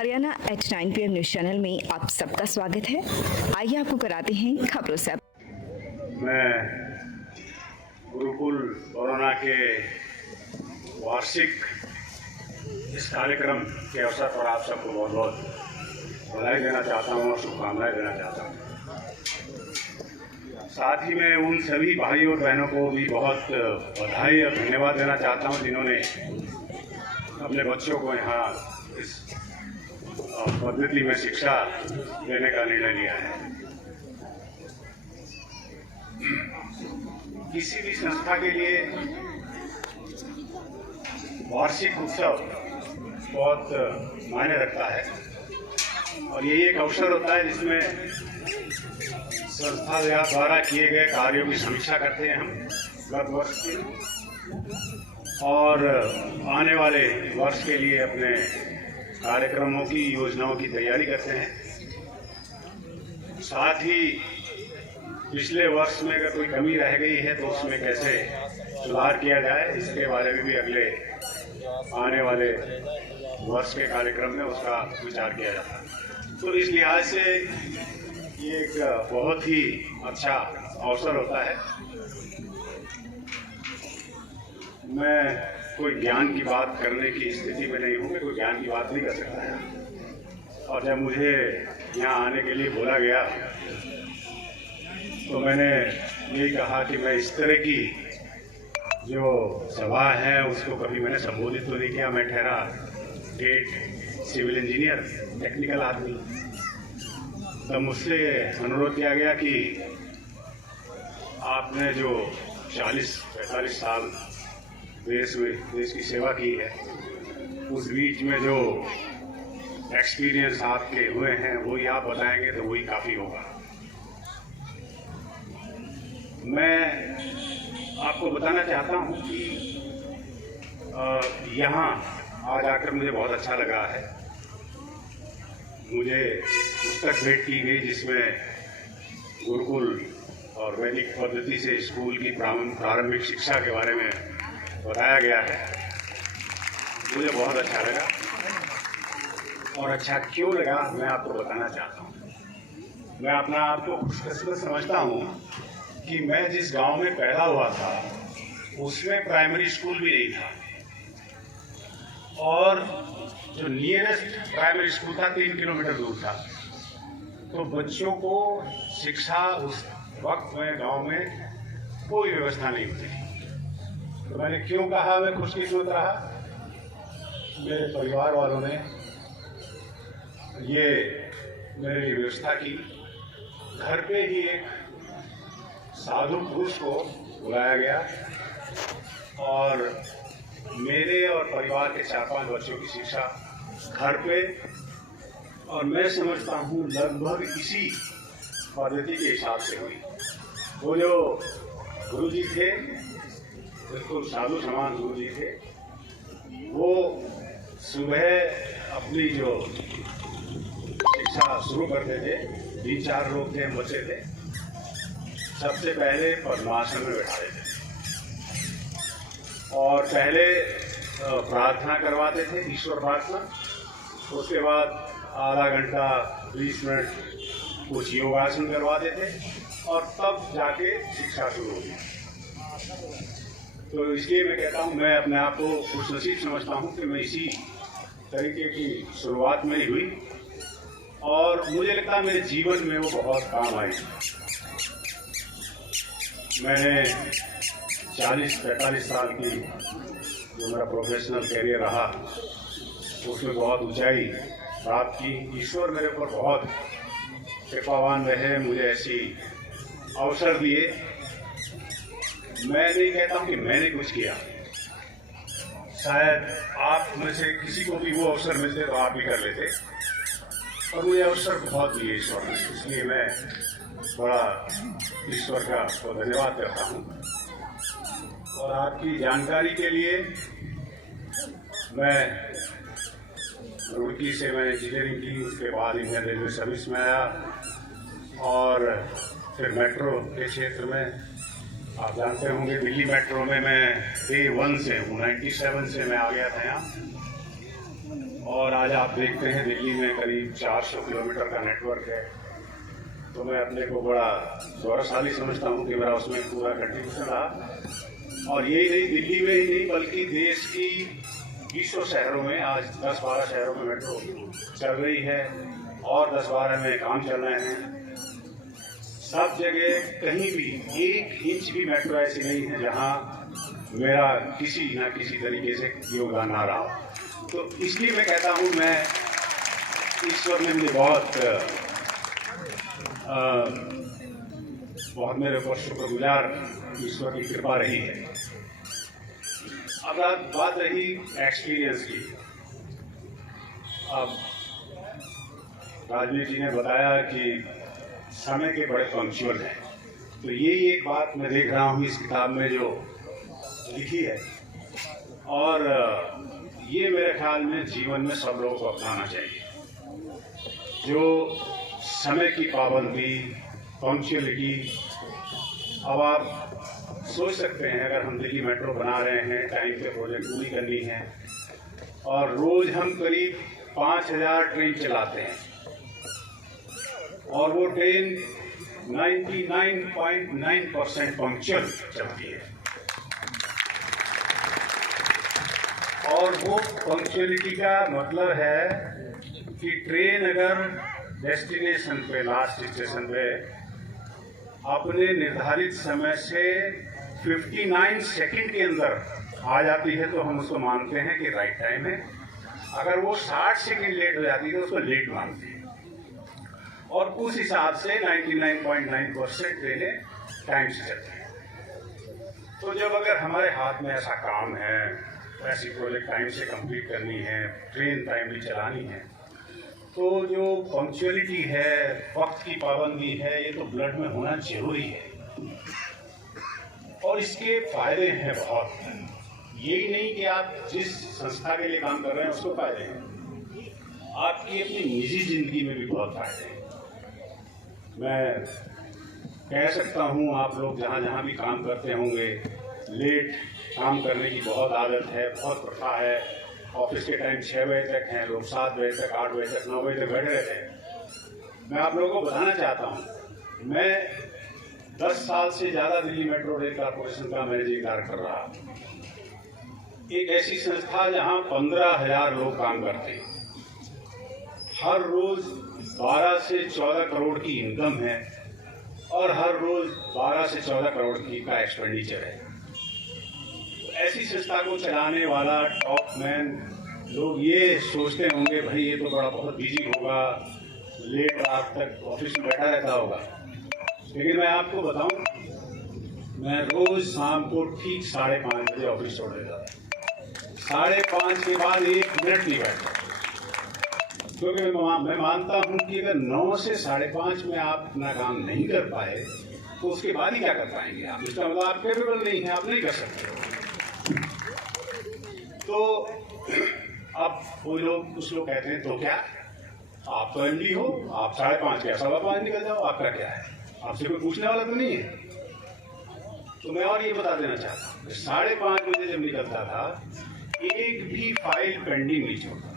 Haryana at 9 PM news channel में आप सबका स्वागत है। आइए आपको कराते हैं खबरों से। मैं गुरुकुल कोरोना के वार्षिक इस कार्यक्रम के अवसर पर आप सबको बहुत बहुत बधाई देना चाहता हूँ और शुभकामनाएं देना चाहता हूँ। साथ ही मैं उन सभी भाई और बहनों को भी बहुत बधाई और धन्यवाद देना चाहता हूँ जिन्होंने अपने बच्चों को यहाँ इस पद्धति में शिक्षा देने का निर्णय लिया है। किसी भी संस्था के लिए वार्षिक उत्सव बहुत मायने रखता है और यही एक अवसर होता है जिसमें संस्था द्वारा किए गए कार्यों की समीक्षा करते हैं हम गत वर्ष की और आने वाले वर्ष के लिए अपने कार्यक्रमों की योजनाओं की तैयारी करते हैं। साथ ही पिछले वर्ष में अगर कोई कमी रह गई है तो उसमें कैसे सुधार किया जाए इसके बारे में भी अगले आने वाले वर्ष के कार्यक्रम में उसका विचार किया जाता है। तो इस लिहाज से ये एक बहुत ही अच्छा अवसर होता है। मैं कोई ज्ञान की बात करने की स्थिति में नहीं हूँ, मैं कोई ज्ञान की बात नहीं कर सकता है। और जब मुझे यहाँ आने के लिए बोला गया तो मैंने यही कहा कि मैं इस तरह की जो सभा है उसको कभी मैंने संबोधित तो नहीं किया। मैं ठहरा एक सिविल इंजीनियर, टेक्निकल आदमी। तब मुझसे अनुरोध किया गया कि आपने जो 40-45 साल देश की सेवा की है उस बीच में जो एक्सपीरियंस आपके हुए हैं वही आप बताएंगे तो वही काफ़ी होगा। मैं आपको बताना चाहता हूँ कि यहाँ आज आकर मुझे बहुत अच्छा लगा है। मुझे पुस्तक भेंट की गई जिसमें गुरुकुल और वैदिक पद्धति से स्कूल की प्रारंभिक शिक्षा के बारे में बताया गया है। मुझे बहुत अच्छा लगा और अच्छा क्यों लगा मैं आपको बताना चाहता हूँ। मैं अपना आप को खुशकिस्मत समझता हूँ कि मैं जिस गांव में पैदा हुआ था उसमें प्राइमरी स्कूल भी नहीं था और जो नियरेस्ट प्राइमरी स्कूल था 3 किलोमीटर दूर था। तो बच्चों को शिक्षा उस वक्त में गांव में कोई व्यवस्था नहीं थी। तो मैंने क्यों कहा मैं खुशकिस्मत रहा, मेरे परिवार वालों ने ये मेरे लिए व्यवस्था की। घर पे ही एक साधु पुरुष को बुलाया गया और मेरे और परिवार के 4-5 बच्चों की शिक्षा घर पे, और मैं समझता हूँ लगभग इसी पद्धति के हिसाब से हुई। वो जो गुरु जी थे बिल्कुल साधु समान गुरु जी थे। वो सुबह अपनी जो शिक्षा शुरू करते थे, 3-4 लोग थे, बच्चे थे, सबसे पहले पद्मासन में बैठाते थे और पहले प्रार्थना करवाते थे, ईश्वर प्रार्थना। उसके बाद आधा घंटा 20 मिनट कुछ योगासन करवाते थे और तब जाके शिक्षा शुरू होती। तो इसलिए मैं कहता हूँ मैं अपने आप को खुशनसीब समझता हूँ कि मैं इसी तरीके की शुरुआत में ही हुई और मुझे लगता है मेरे जीवन में वो बहुत काम आई। मैंने 40-45 साल की जो मेरा प्रोफेशनल करियर रहा उसमें बहुत ऊंचाई प्राप्त की। ईश्वर मेरे ऊपर बहुत कृपावान रहे, मुझे ऐसी अवसर दिए। मैं नहीं कहता हूँ कि मैंने कुछ किया, शायद आप में से किसी को भी वो अवसर मिलते तो आप भी कर लेते, और मुझे अवसर बहुत दिए ईश्वर ने। इसलिए मैं बड़ा ईश्वर का तो धन्यवाद करता हूँ। और आपकी जानकारी के लिए मैं रुड़की से मैं इंजीनियरिंग की, उसके बाद इंडियन रेलवे सर्विस में आया और फिर मेट्रो के क्षेत्र में आप जानते होंगे दिल्ली मेट्रो में मैं Day 1 से हूँ, 97 से मैं आ गया था यहाँ और आज आप देखते हैं दिल्ली में करीब 400 किलोमीटर का नेटवर्क है। तो मैं अपने को बड़ा गौरवशाली समझता हूँ कि मेरा उसमें पूरा कंट्रीब्यूशन रहा। और यही नहीं, दिल्ली में ही नहीं बल्कि देश की 20 शहरों में, आज 10-12 शहरों में मेट्रो चल रही है और 10-12 में काम चल रहे हैं। सब जगह कहीं भी 1 इंच भी मेट्रो ऐसी नहीं है जहाँ मेरा किसी न किसी तरीके से योगदान ना रहा। तो इसलिए मैं कहता हूँ, मैं ईश्वर ने मुझे बहुत मेरे ऊपर शुक्रगुजार, ईश्वर की कृपा रही है। अब बात रही एक्सपीरियंस की। अब राजवीर जी ने बताया कि समय के बड़े पंक्चुअल हैं, तो यही एक बात मैं देख रहा हूँ इस किताब में जो लिखी है, और ये मेरे ख्याल में जीवन में सब लोगों को अपनाना चाहिए। जो समय की पाबंदी, पंक्चुअलिटी। अब आप सोच सकते हैं, अगर हम दिल्ली मेट्रो बना रहे हैं, टाइम पे प्रोजेक्ट पूरी करनी है, और रोज हम करीब 5000 ट्रेन चलाते हैं, और वो ट्रेन 99.9% पंक्चुअल चलती है, और वो पंक्चुअलिटी का मतलब है कि ट्रेन अगर डेस्टिनेशन पे, लास्ट स्टेशन पे अपने निर्धारित समय से 59 सेकंड के अंदर आ जाती है तो हम उसको मानते हैं कि राइट टाइम है। अगर वो 60 सेकंड लेट हो जाती है तो उसको लेट मानते हैं, और उस हिसाब से 99.9% ट्रेनें टाइम से चलती हैं। तो जब अगर हमारे हाथ में ऐसा काम है, ऐसी प्रोजेक्ट टाइम से कंप्लीट करनी है, ट्रेन टाइमली चलानी है, तो जो पंक्चुअलिटी है, वक्त की पाबंदी है, ये तो ब्लड में होना जरूरी है। और इसके फायदे हैं बहुत। यही नहीं कि आप जिस संस्था के लिए काम कर रहे हैं उसको फायदे हैं, आपकी अपनी निजी जिंदगी में भी बहुत फायदे हैं। मैं कह सकता हूँ, आप लोग जहाँ जहाँ भी काम करते होंगे, लेट काम करने की बहुत आदत है, बहुत प्रथा है। ऑफिस के टाइम 6 बजे तक हैं, लोग 7 बजे तक, 8 बजे तक, 9 बजे तक बैठे रहते हैं। मैं आप लोगों को बताना चाहता हूँ, मैं 10 साल से ज़्यादा दिल्ली मेट्रो रेल कॉर्पोरेशन का मैनेजिंग डायरेक्टर रहा। एक ऐसी संस्था जहाँ 15,000 लोग काम करते हैं, हर रोज 12 से 14 करोड़ की इनकम है, और हर रोज 12 से 14 करोड़ की का एक्सपेंडिचर है। ऐसी संस्था को चलाने वाला टॉप मैन लोग ये सोचते होंगे, भाई ये तो बड़ा बहुत बिजी होगा, लेट रात तक ऑफिस में बैठा रहता होगा। लेकिन मैं आपको बताऊं, मैं रोज शाम को ठीक 5:30 बजे ऑफिस छोड़ देता था। 5:30 के बाद 1 मिनट नहीं बैठता, क्योंकि मैं मानता हूं कि अगर 9 से 5:30 में आप अपना काम नहीं कर पाए तो उसके बाद ही क्या कर पाएंगे आप? इसका मतलब आप कैपेबल नहीं है, आप नहीं कर सकते। तो अब वो लोग, कुछ लोग कहते हैं, तो क्या आप तो एमडी हो, आप 5:30 या 5:15 निकल जाओ, आपका क्या है? आपसे कोई पूछने वाला तो नहीं है। तो मैं और ये बता देना चाहता हूँ, 5:30 बजे जब निकलता था, एक भी फाइल पेंडिंग नहीं छोड़ता।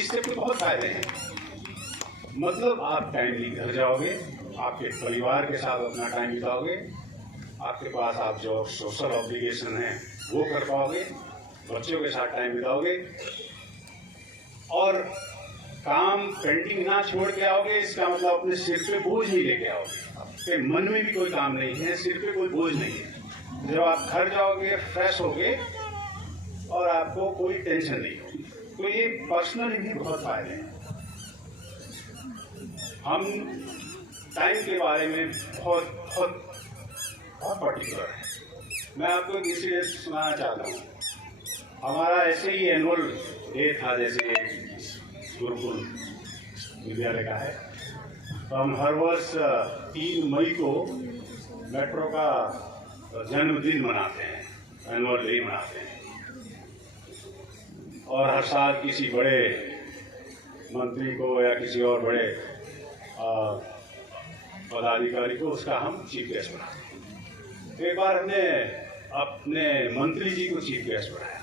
इससे तो बहुत फायदे हैं। मतलब आप टाइमली घर जाओगे, आपके परिवार के साथ अपना टाइम बिताओगे, आपके पास आप जो सोशल ऑब्लिगेशन है वो कर पाओगे, बच्चों के साथ टाइम बिताओगे, और काम पेंडिंग ना छोड़ के आओगे। इसका मतलब अपने सिर पे बोझ नहीं लेके आओगे, आपके मन में भी कोई काम नहीं है, सिर पे कोई बोझ नहीं है। जब आप घर जाओगे फ्रेश होगे और आपको कोई टेंशन नहीं होगी। तो ये पर्सनली भी बहुत फायदे हैं। हम टाइम के बारे में बहुत बहुत बहुत पर्टिकुलर है। मैं आपको एक इंसिडेंट सुनाना चाहता हूँ। हमारा ऐसे ही एनुअल डे था, जैसे गुरुकुल विद्यालय का है, तो हम हर वर्ष 3 मई को मेट्रो का जन्मदिन मनाते हैं, एनुअल डे मनाते हैं। और हर साल किसी बड़े मंत्री को या किसी और बड़े पदाधिकारी को उसका हम चीफ गेस्ट बनाते हैं। एक बार हमने अपने मंत्री जी को चीफ गेस्ट बनाया।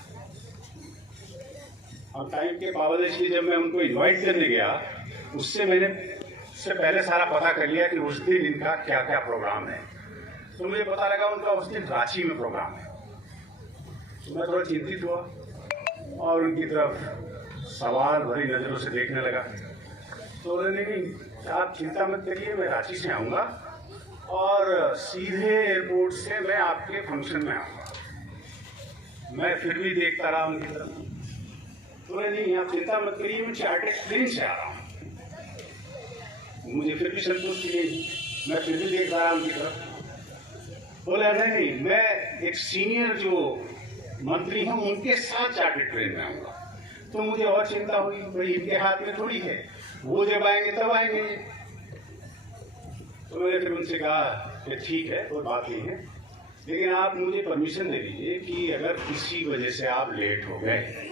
अब टाइम के पाबंदी से जब मैं उनको इनवाइट करने गया, उससे पहले सारा पता कर लिया कि उस दिन इनका क्या क्या प्रोग्राम है। तो मुझे पता लगा उनका उस दिन रांची में प्रोग्राम है। तो मैं थोड़ा चिंतित हुआ और उनकी तरफ सवाल भरी नजरों से देखने लगा। तो उन्होंने नहीं, आप चिंता मत करिए, मैं रांची से आऊँगा और सीधे एयरपोर्ट से मैं आपके फंक्शन में आऊँगा। मैं फिर भी देखता रहा उनकी तरफ। बोले नहीं, आप चिंता मत करिए, मैं चार्टर्ड प्लेन से आ रहा हूँ। मुझे फिर भी संतुष्टि नहीं, मैं फिर भी देख रहा उनकी तरफ। बोला नहीं, मैं एक सीनियर जो मंत्री हूँ उनके साथ चार्टर्ड प्लेन में आऊँगा। तो मुझे और चिंता हुई, भाई इनके हाथ में थोड़ी है, वो जब आएंगे तब आएंगे। तो मैंने फिर उनसे कहा कि ठीक है, कोई बात नहीं है, लेकिन आप मुझे परमिशन दे दीजिए कि अगर किसी वजह से आप लेट हो गए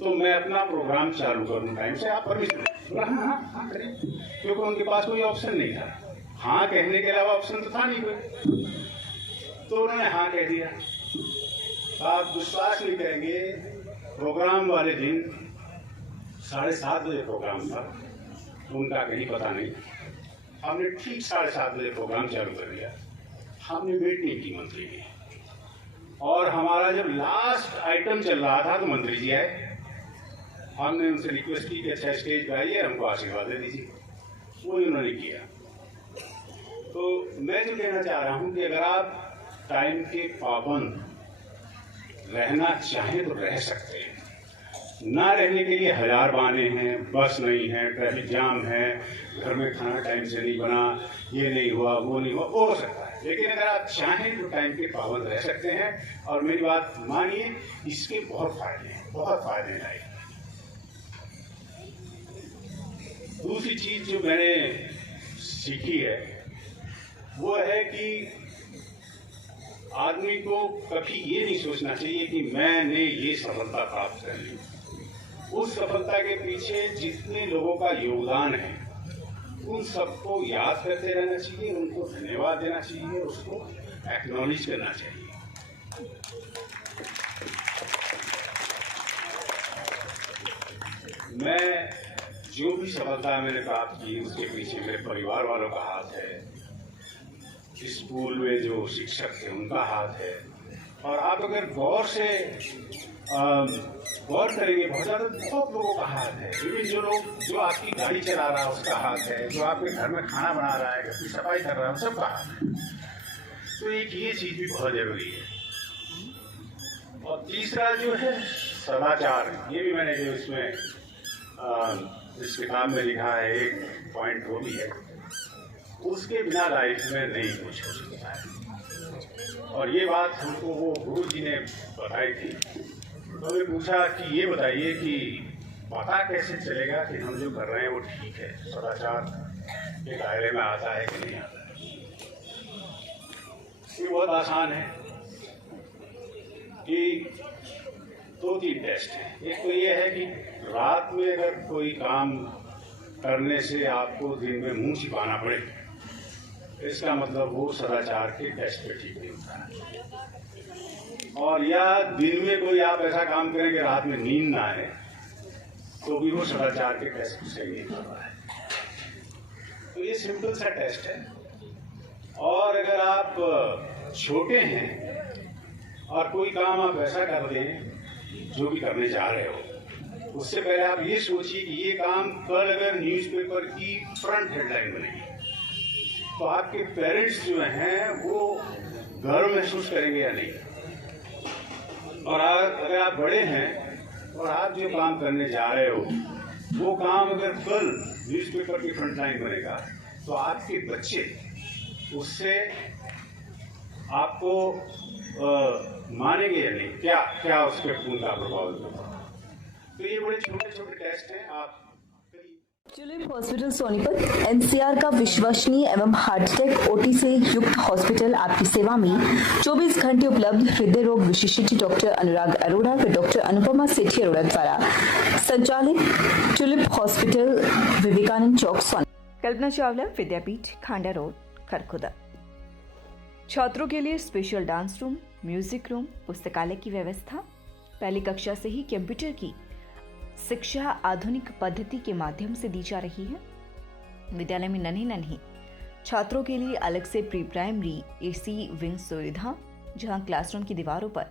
तो मैं अपना प्रोग्राम चालू करूँ टाइम से, आप परमिशन दें। हाँ करें, क्योंकि उनके पास कोई ऑप्शन नहीं था, हाँ कहने के अलावा ऑप्शन तो था नहीं कोई। तो उन्होंने हाँ कह दिया। आप विश्वास नहीं करेंगे, प्रोग्राम वाले दिन 7:30 बजे प्रोग्राम था, उनका कहीं पता नहीं। हमने ठीक 7:30 बजे प्रोग्राम चालू कर दिया। हमने वेट नहीं की मंत्री की, और हमारा जब लास्ट आइटम चल रहा था तो मंत्री जी आए। हमने उनसे रिक्वेस्ट की कि अच्छा स्टेज पे आइए, हमको आशीर्वाद दे दीजिए। वो उन्होंने किया। तो मैं जो कहना चाह रहा हूँ कि अगर आप टाइम के पाबंद रहना चाहें तो रह सकते हैं। ना रहने के लिए हजार बहाने हैं, बस नहीं है, ट्रैफिक जाम है, घर में खाना टाइम से नहीं बना, ये नहीं हुआ, वो नहीं हुआ, हो सकता है। लेकिन अगर आप चाहें तो टाइम के पाबंद रह सकते हैं। और मेरी बात मानिए, इसके बहुत फायदे हैं, बहुत फायदे हैं। दूसरी चीज जो मैंने सीखी है वो है कि आदमी को कभी ये नहीं सोचना चाहिए कि मैंने ये सफलता प्राप्त कर ली। उस सफलता के पीछे जितने लोगों का योगदान है उन सबको याद करते रहना चाहिए, उनको धन्यवाद देना चाहिए, उसको एक्नॉलेज करना चाहिए। मैं जो भी सफलता मैंने प्राप्त की उसके पीछे मेरे परिवार वालों का हाथ है, स्कूल में जो शिक्षक थे उनका हाथ है। और आप अगर गौर करेंगे बहुत लोगों का हाथ है। जो आपकी गाड़ी चला रहा है उसका हाथ है, जो आपके घर में खाना बना रहा है, घर की सफाई कर रहा है, सबका हाथ है। तो एक ये चीज भी बहुत जरूरी है। और तीसरा जो है सदाचार, ये भी मैंने जो इसमें इस किताब में लिखा है एक पॉइंट वो भी है, उसके बिना लाइफ में नहीं कुछ हो सकता है। और ये बात हमको वो गुरु जी ने बताई थी। तो उन्होंने पूछा कि ये बताइए कि पता कैसे चलेगा कि हम जो कर रहे हैं वो ठीक है, सदाचार के दायरे में आता है कि नहीं आता है। ये बहुत आसान है कि 2-3 टेस्ट हैं। एक तो ये है कि रात में अगर कोई काम करने से आपको दिन में मुंह छिपाना पड़े, इसका मतलब वो सदाचार के टेस्ट पे ठीक नहीं होता है। और या दिन में कोई आप ऐसा काम करें कि रात में नींद ना आए, तो भी वो सदाचार के टेस्ट सही नहीं कर रहा है। तो ये सिंपल सा टेस्ट है। और अगर आप छोटे हैं और कोई काम आप ऐसा कर दें जो भी करने जा रहे हो, उससे पहले आप ये सोचिए कि ये काम कल अगर न्यूज़पेपर की फ्रंट हेडलाइन बनेगी तो आपके पेरेंट्स जो हैं वो गर्व महसूस करेंगे या नहीं। और अगर आप बड़े हैं और आप जो काम करने जा रहे हो वो काम अगर कल न्यूज़पेपर की फ्रंट लाइन बनेगा तो आपके बच्चे उससे आपको मानेंगे या नहीं, क्या उसके खून का प्रभाव होगा। तो ये बड़े छोटे छोटे टेस्ट हैं। आप ट्यूलिप हॉस्पिटल सोनीपत एनसीआर का विश्वसनीय एवं हार्टटेक ओटी से युक्त हॉस्पिटल आपकी सेवा में 24 घंटे उपलब्ध। हृदय रोग विशेषज्ञ डॉक्टर अनुराग अरोड़ा व डॉक्टर अनुपमा सेठी अरोड़ा द्वारा संचालित ट्यूलिप हॉस्पिटल, विवेकानंद चौक, सोनीपत। कल्पना चावला विद्यापीठ, खांडा रोड, खरखुदा। छात्रों के लिए special dance room, music room, पुस्तकालय की व्यवस्था, पहली कक्षा से ही कंप्यूटर की शिक्षा आधुनिक पद्धति के माध्यम से दी जा रही है। विद्यालय में नन्हे छात्रों के लिए अलग से प्री प्राइमरी एसी विंग सुविधा, जहां क्लासरूम की दीवारों पर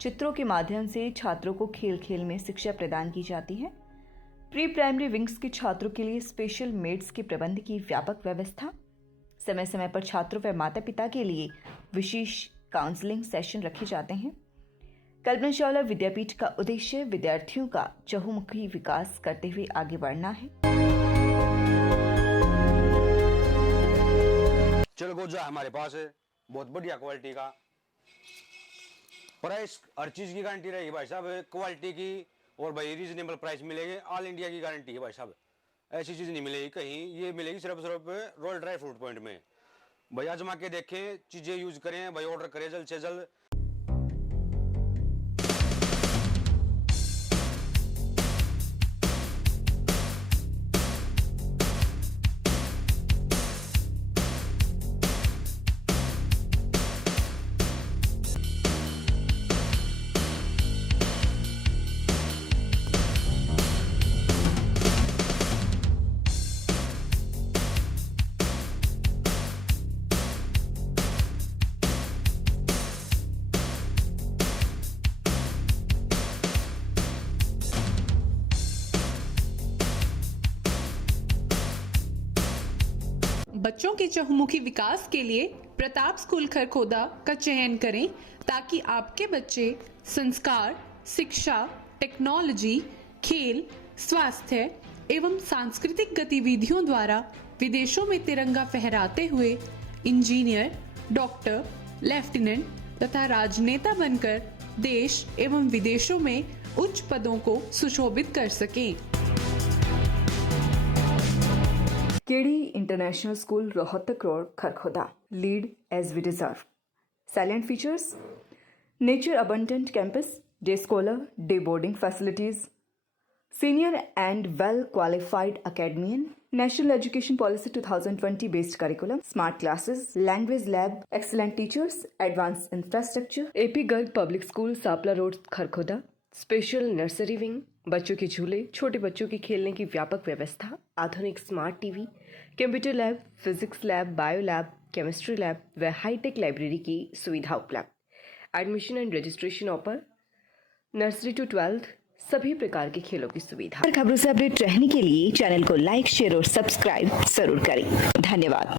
चित्रों के माध्यम से छात्रों को खेल खेल में शिक्षा प्रदान की जाती है। प्री प्राइमरी विंग्स के छात्रों के लिए स्पेशल मेड्स के प्रबंध की व्यापक व्यवस्था, समय समय पर छात्रों व माता पिता के लिए विशेष काउंसलिंग सेशन रखे जाते हैं। कल्पना चावला विद्यापीठ का उद्देश्य विद्यार्थियों का चहुमुखी विकास करते हुए आगे बढ़ना है। चिलगोजा हमारे पास है, बहुत बढ़िया क्वालिटी का। प्राइस हर चीज की गारंटी रहेगी भाई साहब, क्वालिटी की और भाई रीजनेबल प्राइस मिलेंगे। ऑल इंडिया की गारंटी है भाई साहब, ऐसी चीज नहीं मिलेगी कहीं। ये मिलेगी सिर्फ रॉयल ड्राई फ्रूट पॉइंट में। भाई आजमा के देखें, चीजें यूज करें भाई, ऑर्डर करें जल्द से जल्द। बच्चों के चहुमुखी विकास के लिए प्रताप स्कूल खरखोदा का चयन करें, ताकि आपके बच्चे संस्कार, शिक्षा, टेक्नोलॉजी, खेल, स्वास्थ्य एवं सांस्कृतिक गतिविधियों द्वारा विदेशों में तिरंगा फहराते हुए इंजीनियर, डॉक्टर, लेफ्टिनेंट तथा राजनेता बनकर देश एवं विदेशों में उच्च पदों को सुशोभित कर सकें। KD international school Rohtak road Kharkhoda, lead as we deserve. Salient features: nature abundant campus, day scholar, day boarding facilities, senior and well qualified academician, National Education Policy 2020 based curriculum, smart classes, language lab, excellent teachers, advanced infrastructure. AP Garg Public School, Sapla Road, Kharkhoda. Special nursery wing, बच्चों के झूले, छोटे बच्चों के खेलने की व्यापक व्यवस्था, आधुनिक smart TV, computer lab, physics lab, bio lab, chemistry lab व हाईटेक लाइब्रेरी की सुविधा उपलब्ध। Admission and registration open, nursery to 12th, सभी प्रकार के खेलों की सुविधा। खबरों से अपडेट रहने के लिए चैनल को लाइक, शेयर और सब्सक्राइब जरूर करें। धन्यवाद।